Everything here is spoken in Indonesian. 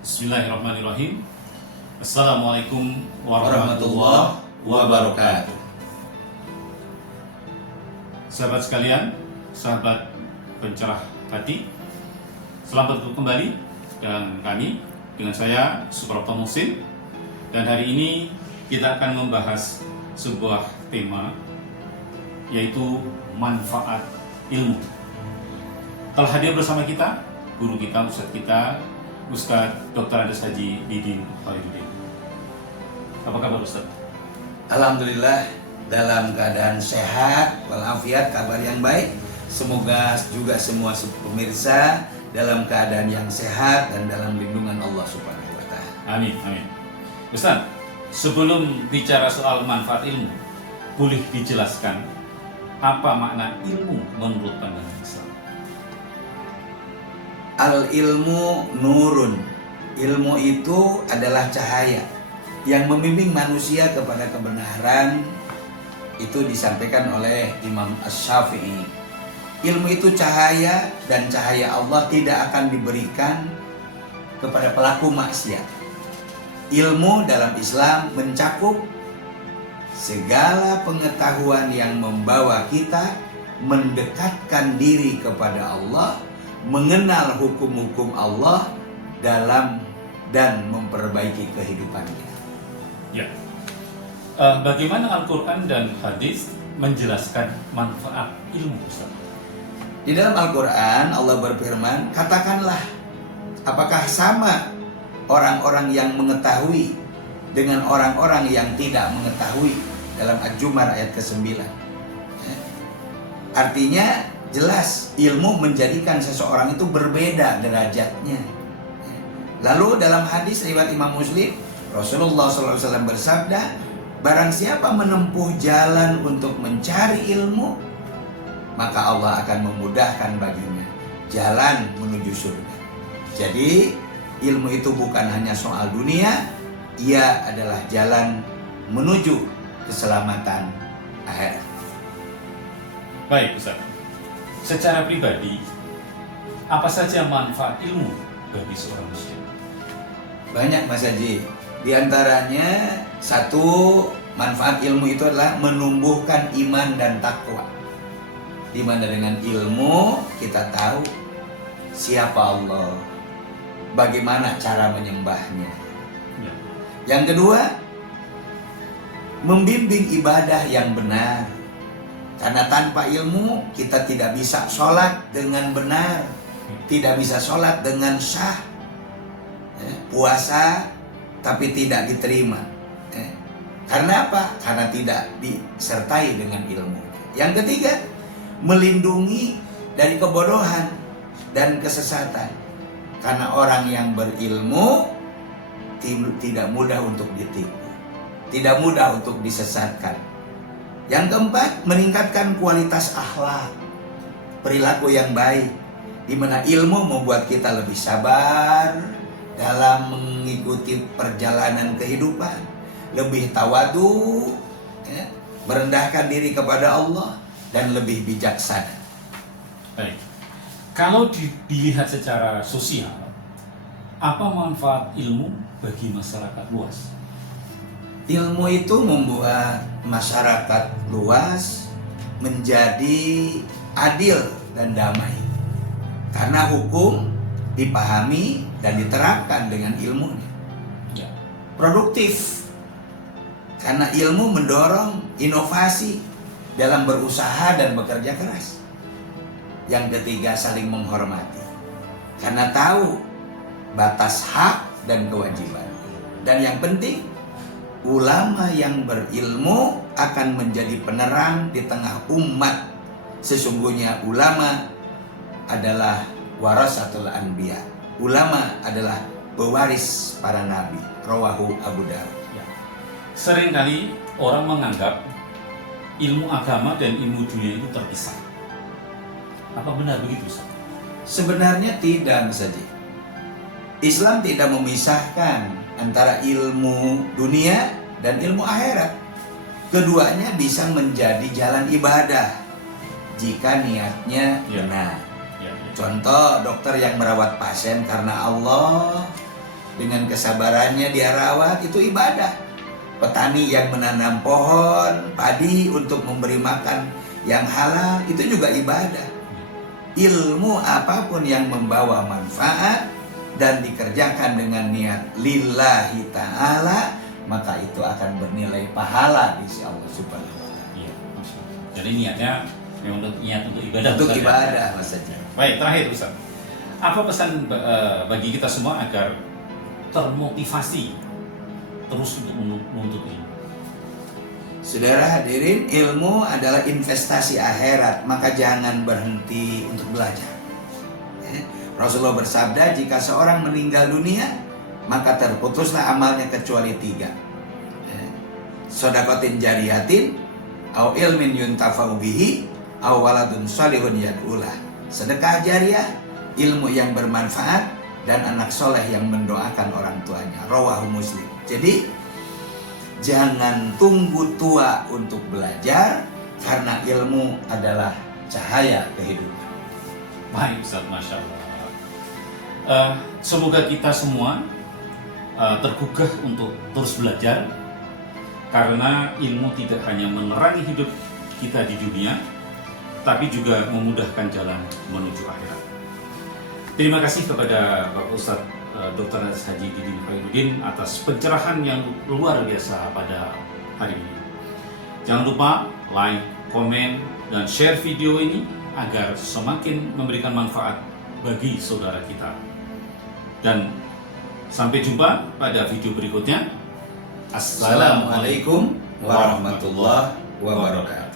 Bismillahirrahmanirrahim. Assalamualaikum warahmatullahi wabarakatuh. Sahabat sekalian, sahabat pencerah hati, selamat bertemu kembali dengan kami, dengan saya Suprapto Muhsin. Dan hari ini kita akan membahas sebuah tema, yaitu manfaat ilmu. Telah hadir bersama kita guru kita, Ustadz Dr. Andes Haji Didin Khaliduddin. Apa kabar Ustadz? Alhamdulillah dalam keadaan sehat walafiat, kabar yang baik. Semoga juga semua pemirsa dalam keadaan yang sehat dan dalam lindungan Allah Subhanahu wa taala. Amin, amin. Ustadz, sebelum bicara soal manfaat ilmu, boleh dijelaskan apa makna ilmu menurut pandangan Islam? Al-ilmu nurun. Ilmu itu adalah cahaya yang membimbing manusia kepada kebenaran. Itu disampaikan oleh Imam Asy-Syafi'i. Ilmu itu cahaya, dan cahaya Allah tidak akan diberikan kepada pelaku maksiat. Ilmu dalam Islam mencakup segala pengetahuan yang membawa kita mendekatkan diri kepada Allah, mengenal hukum-hukum Allah dalam dan memperbaiki kehidupan kita. Ya. Bagaimana Al-Quran dan hadis menjelaskan manfaat ilmu, Ustaz? Di dalam Al-Quran Allah berfirman, katakanlah, apakah sama orang-orang yang mengetahui dengan orang-orang yang tidak mengetahui? Dalam Ad-Zumar ayat ke-9. Artinya jelas ilmu menjadikan seseorang itu berbeda derajatnya. Lalu dalam hadis riwayat Imam Muslim, Rasulullah SAW bersabda, barang siapa menempuh jalan untuk mencari ilmu, maka Allah akan memudahkan baginya jalan menuju surga. Jadi ilmu itu bukan hanya soal dunia, ia adalah jalan menuju keselamatan akhirat. Baik Ustaz, secara pribadi, apa saja manfaat ilmu bagi seorang muslim? Banyak Mas Haji. Di antaranya, satu, manfaat ilmu itu adalah menumbuhkan iman dan takwa. Di mana dengan ilmu kita tahu siapa Allah, bagaimana cara menyembahnya. Ya. Yang kedua, membimbing ibadah yang benar. Karena tanpa ilmu kita tidak bisa sholat dengan benar, tidak bisa sholat dengan sah, puasa tapi tidak diterima. Karena apa? Karena tidak disertai dengan ilmu. Yang ketiga, melindungi dari kebodohan dan kesesatan. Karena orang yang berilmu tidak mudah untuk ditipu, tidak mudah untuk disesatkan. Yang keempat, meningkatkan kualitas akhlak, perilaku yang baik, di mana ilmu membuat kita lebih sabar dalam mengikuti perjalanan kehidupan, lebih tawadu, merendahkan diri kepada Allah, dan lebih bijaksana. Baik. Kalau dilihat secara sosial, apa manfaat ilmu bagi masyarakat luas? Ilmu itu membuat masyarakat luas menjadi adil dan damai. Karena hukum dipahami dan diterapkan dengan ilmunya. Ya. Produktif. Karena ilmu mendorong inovasi dalam berusaha dan bekerja keras. Yang ketiga, saling menghormati. Karena tahu batas hak dan kewajiban. Dan yang penting, ulama yang berilmu akan menjadi penerang di tengah umat. Sesungguhnya ulama adalah warasatul anbiya. Ulama adalah pewaris para nabi. Rawahu Abu Dawud. Ya. Seringkali orang menganggap ilmu agama dan ilmu dunia itu terpisah. Apa benar begitu, Ustaz? Sebenarnya tidak, Mas Haji. Islam tidak memisahkan antara ilmu dunia dan ilmu akhirat. Keduanya bisa menjadi jalan ibadah jika niatnya benar. Ya. Contoh dokter yang merawat pasien karena Allah, dengan kesabarannya dia rawat, itu ibadah. Petani yang menanam pohon, padi untuk memberi makan yang halal, itu juga ibadah. Ilmu apapun yang membawa manfaat dan dikerjakan dengan niat lillahi ta'ala, maka itu akan bernilai pahala di sisi Allah Subhanahu wa Ta'ala. Iya, jadi niatnya memang niat untuk ibadah. Untuk Ustaz, ibadah maksudnya. Baik, terakhir Ustaz. Apa pesan bagi kita semua agar termotivasi terus untuk menuntut ilmu? Saudara hadirin, ilmu adalah investasi akhirat, maka jangan berhenti untuk belajar. Rasulullah bersabda, jika seorang meninggal dunia, maka terputuslah amalnya kecuali 3. Shadaqatin jariyatin, au ilmin yuntafa'u bihi, au waladun shalihun yad'ulah. Sedekah jariah, ilmu yang bermanfaat, dan anak soleh yang mendoakan orang tuanya. Rawahu Muslim. Jadi jangan tunggu tua untuk belajar, karena ilmu adalah cahaya kehidupan. Baik Ustaz, Masya Allah. Semoga kita semua tergugah untuk terus belajar, karena ilmu tidak hanya menerangi hidup kita di dunia, tapi juga memudahkan jalan menuju akhirat. Terima kasih kepada Bapak Ustadz Dr. Haji Didin Khairuddin atas pencerahan yang luar biasa pada hari ini. Jangan lupa like, komen, dan share video ini agar semakin memberikan manfaat bagi saudara kita. Dan sampai jumpa pada video berikutnya. Assalamualaikum warahmatullahi wabarakatuh.